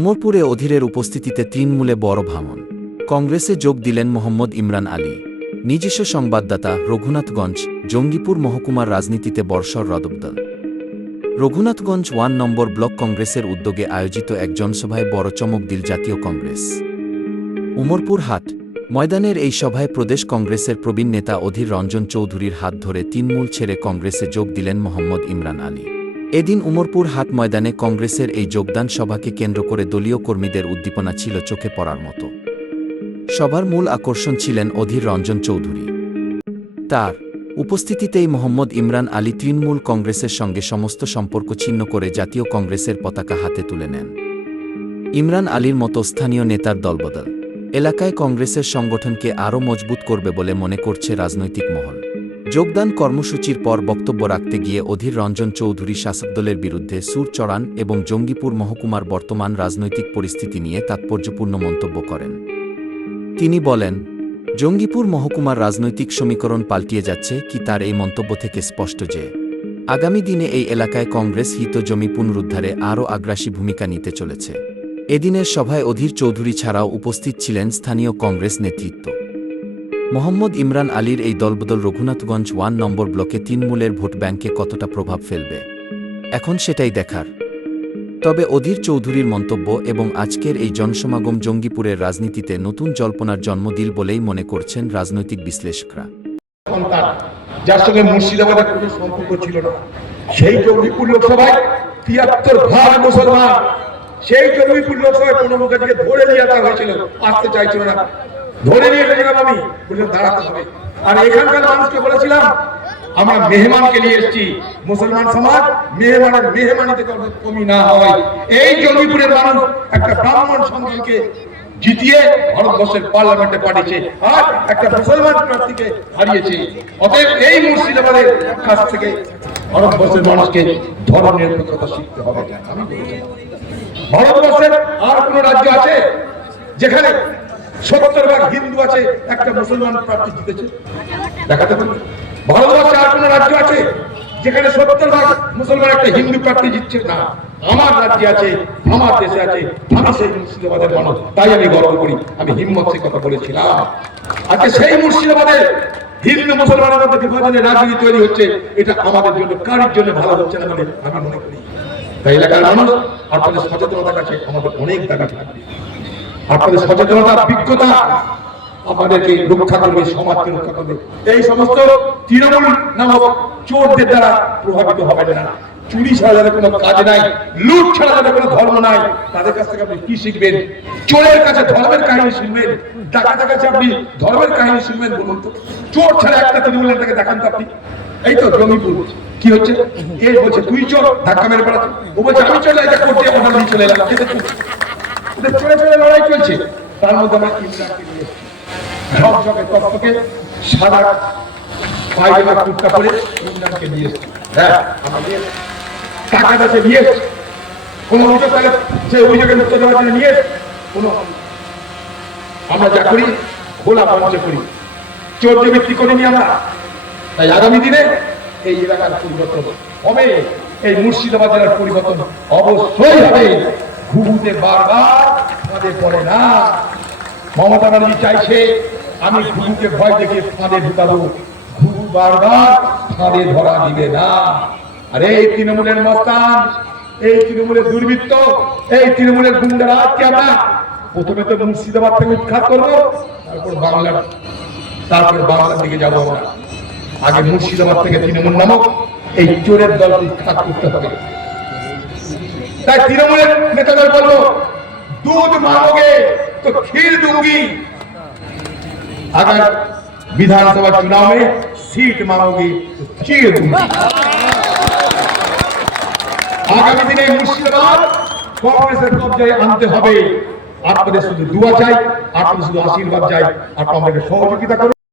উমরপুরে অধীরের উপস্থিতিতে তৃণমূলে বড় ভ্রমণ কংগ্রেসে যোগ দিলেন মোহাম্মদ ইমরান আলী। নিজস্ব সংবাদদাতা রঘুনাথগঞ্জ, জঙ্গিপুর মহকুমার রাজনীতিতে বর্ষর রদবদল। রঘুনাথগঞ্জ ওয়ান নম্বর ব্লক কংগ্রেসের উদ্যোগে আয়োজিত এক জনসভায় বড় চমক দিল জাতীয় কংগ্রেস। উমরপুর হাট, ময়দানের এই সভায় প্রদেশ কংগ্রেসের প্রবীণ নেতা অধীর রঞ্জন চৌধুরীর হাত ধরে তিনমূল ছেড়ে কংগ্রেসে যোগ দিলেন মোহাম্মদ ইমরান আলী। এদিন উমরপুর হাট ময়দানে কংগ্রেসের এই যোগদান সভাকে কেন্দ্র করে দলীয় কর্মীদের উদ্দীপনা ছিল চোখে পড়ার মতো। সবার মূল আকর্ষণ ছিলেন অধীর রঞ্জন চৌধুরী। তার উপস্থিতিতেই মোহাম্মদ ইমরান আলী তৃণমূল কংগ্রেসের সঙ্গে সমস্ত সম্পর্ক ছিন্ন করে জাতীয় কংগ্রেসের পতাকা হাতে তুলে নেন। ইমরান আলীর মতো স্থানীয় নেতার দলবদল। এলাকায় কংগ্রেসের সংগঠনকে আরও মজবুত করবে বলে মনে করছে রাজনৈতিক মহল। যোগদান কর্মসূচির পর বক্তব্য রাখতে গিয়ে অধীর রঞ্জন চৌধুরী শাসক দলের বিরুদ্ধে সুর চড়ান এবং জঙ্গিপুর মহকুমার বর্তমান রাজনৈতিক পরিস্থিতি নিয়ে তাৎপর্যপূর্ণ মন্তব্য করেন। তিনি বলেন, জঙ্গিপুর মহকুমার রাজনৈতিক সমীকরণ পাল্টিয়ে যাচ্ছে কি তার এই মন্তব্য থেকে স্পষ্ট যে, আগামী দিনে এই এলাকায় কংগ্রেস হিত জমি পুনরুদ্ধারে আরও আগ্রাসী ভূমিকা নিতে চলেছে। এদিনের সভায় অধীর চৌধুরী ছাড়াও উপস্থিত ছিলেন স্থানীয় কংগ্রেস নেতৃত্ব। মোহাম্মদ ইমরান আলীর এই দলবদল রঘুনাথগঞ্জ ওয়ান নম্বর ব্লকে তৃণমূলের ভোট ব্যাংকে কতটা প্রভাব ফেলবে? এখন সেটাই দেখার। তবে অধীর চৌধুরীর মন্তব্য এবং আজকের এই জনসমাগম জঙ্গিপুরের রাজনীতিতে নতুন জল্পনার জন্ম দিল বলেই মনে করছেন রাজনৈতিক বিশ্লেষকরা। যার সঙ্গে মুর্শিদাবাদের কোনো সম্পর্ক ছিল না। সেই জঙ্গিপুর লোকসভায় তিয়াত্তর ভাগ মুসলমান। সেই জঙ্গিপুর লোকসভায় ধরে নিয়ে আসা হয়েছিল, আসতে চাইছিল না। ধরে নিয়ে এসেছিলাম আমি। বললাম দাঁড়াতে হবে আর এখানকার মানুষকে বলেছিলাম, আমরা মেহমানকে নিয়ে এসেছি। মুসলমান সমাজ মেহমানের মেহমানিতে কমি না হয়। এই জঙ্গিপুরের মানুষ একটা ব্রাহ্মণ সন্তানকে জিতিয়ে ভারতবর্ষের পার্লামেন্টে পাঠিয়েছে আর একটা মুসলমান প্রার্থীকে হারিয়েছে। অতএব এই মুর্শিদাবাদের কাছ থেকে ভারতবর্ষের মানুষকে ধর্ম নিরপেক্ষতা শিখতে হবে। ভারতবর্ষের আর কোন রাজ্য আছে যেখানে সত্তর ভাগ হিন্দু আছে, একটা মুসলমান প্রার্থী জিতেছে। দেখাতে পারবে ভারতবর্ষে আর কোন রাজ্য আছে যেখানে সত্তর ভাগ মুসলমান একটা হিন্দু প্রার্থী জিতছে? না। আমার রাজ্যে আছে, আমার দেশে আছে আমি সেই মুর্শিদাবাদের মানুষ। তাই আমি গর্ব করি, আমি হিম্মত সে কথা বলেছিলাম। আজকে সেই মুর্শিদাবাদের হিন্দু মুসলমানের মধ্যে বিভাজনের রাজনীতি তৈরি হচ্ছে, এটা আমাদের জন্য, কারোর জন্য ভালো হচ্ছে না বলে আমি মনে করি। তাই এলাকার মানুষ, আপনাদের সচেতনতার কাছে আমাদের অনেক দাবি থাকবে। আপনাদের সচেতনতা, বিজ্ঞতা আমাদেরকে রক্ষা করবে, সমাজকে রক্ষা করবে। এই সমস্ত তৃণমূল নামক চোরদের দ্বারা প্রভাবিত হবে না। চুরি ছাড়া যাদের কোনো কাজ নাই, লুট ছাড়া যাদের কোনো ধর্ম নাই, তাদের কাছ থেকে আপনি কি শিখবেন? চোরের কাছে ধর্মের কাহিনী শুনবেন। ডাকাতের কাছে আপনি ধর্মের কাহিনী শুনবেন, বলুন তো। চোর ছাড়া একটা তৃণমূল নেতাকে দেখান তো আপনি। এই তো জমিপুর কি হচ্ছে? এই বলছে, তুই চোর, ধাক্কা মেরে পড়াচ্ছে ও বলছে, আমি চলে এটা করতে অর্ডার নিয়ে চলে এলাম। লড়াই চলছে। তার মধ্যে আমরা ইমরানকে কুর্তা পরে ইমরানকে নিয়ে। হ্যাঁ নিয়ে এসেছি। নিয়ে। কোনো অভিযোগ তাহলে সে অভিযোগের উত্তর দেওয়ার জন্য নিয়ে কোনো আমরা যা করি খোলা মঞ্চে করি। চোদ্দ ব্যক্তি করিনি আমরা। তাই আগামী দিনে এই এলাকার পরিবর্তন হবে। এই মুর্শিদাবাদ জেলার পরিবর্তন অবশ্যই হবে। ঘুঘুতে বারবার ফাঁদে পড়ে না। মমতা ব্যানার্জি চাইছে, আমি ঘুঘুকে ভয় দেখে ফাঁদে ঢুকাবো। ঘুঘু বারবার ফাঁদে ধরা দিবে না। আর এই তৃণমূলের মস্তান, এই তৃণমূলের দুর্বৃত্ত, এই তৃণমূলের গুন্ডারাজকে আমরা প্রথমে তো মুর্শিদাবাদ থেকে উৎখাত করব, তারপর বাংলার, তারপরে বাংলার দিকে যাব আমরা। আগে মুর্শিদাবাদ থেকে তৃণমূল নামক এই চোরের দল উৎখাত করতে হবে। তাই তৃণমূলের নেতাদের বলব, দুধ মাগে তো ক্ষীর দুগি আগার বিধানসভা चुनाव সিট মাগে তো ক্ষীর দুগি আগামী দিনে মুর্শিদাবাদ কংগ্রেসের কবজায় আনতে হবে। আপনাদের শুধু দুয়া চাই, আপনাদের শুধু আশীর্বাদ চাই আপনাদের সহযোগিতা করুন।